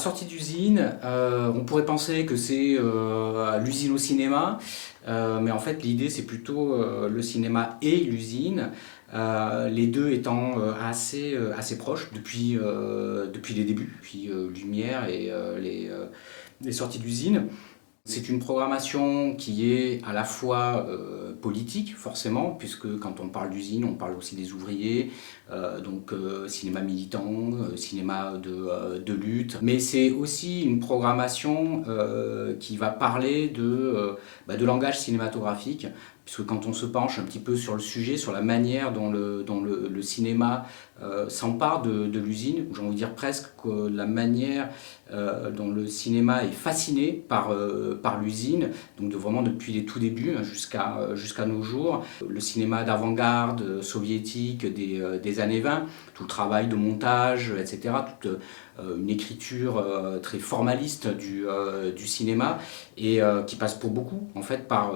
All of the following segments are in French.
Alors, sortie d'usine, on pourrait penser que c'est l'usine au cinéma, mais en fait l'idée c'est plutôt le cinéma et l'usine, les deux étant assez proches depuis les débuts, depuis Lumière et les sorties d'usine. C'est une programmation qui est à la fois politique, forcément, puisque quand on parle d'usine, on parle aussi des ouvriers, cinéma militant, cinéma de lutte. Mais c'est aussi une programmation qui va parler de langage cinématographique, puisque quand on se penche un petit peu sur le sujet, sur la manière dont le cinéma s'empare de l'usine, j'ai envie de dire presque que la manière dont le cinéma est fasciné par l'usine, vraiment depuis les tout débuts jusqu'à nos jours. Le cinéma d'avant-garde soviétique des années 20, tout le travail de montage, etc., toute une écriture très formaliste du cinéma et qui passe pour beaucoup en fait par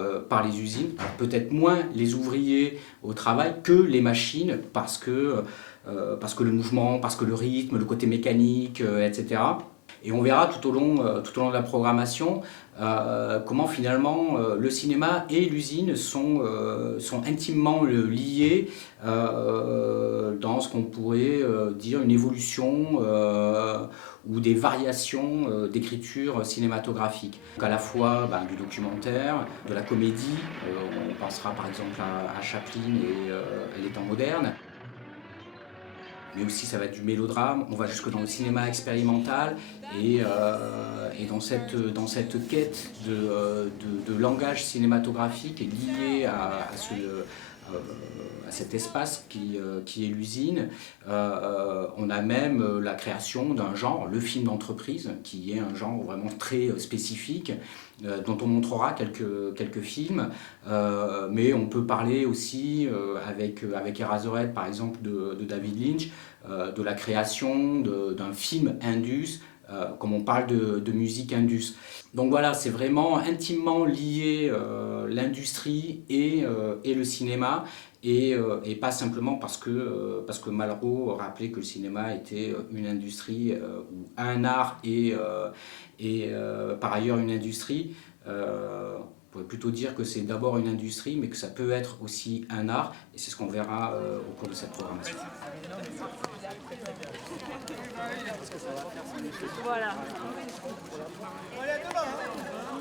les usines. Alors, peut-être moins les ouvriers au travail que les machines parce que le mouvement, parce que le rythme, le côté mécanique, etc. Et on verra tout au long de la programmation comment finalement le cinéma et l'usine sont intimement liés dans ce qu'on pourrait dire une évolution ou des variations d'écriture cinématographique. Donc à la fois du documentaire, de la comédie, on pensera par exemple à Chaplin et Les temps modernes, mais aussi ça va être du mélodrame, on va jusque dans le cinéma expérimental et dans cette quête de langage cinématographique lié à cet espace qui est l'usine. On a même la création d'un genre, le film d'entreprise, qui est un genre vraiment très spécifique, dont on montrera quelques films, mais on peut parler aussi avec Eraserhead par exemple de David Lynch, de la création d'un film indus, comme on parle de musique indus. Donc voilà, c'est vraiment intimement lié l'industrie et le cinéma, et pas simplement parce que Malraux rappelait que le cinéma était une industrie ou un art et par ailleurs une industrie. On pourrait plutôt dire que c'est d'abord une industrie, mais que ça peut être aussi un art, et c'est ce qu'on verra au cours de cette programmation. Voilà. Allez, à demain, hein.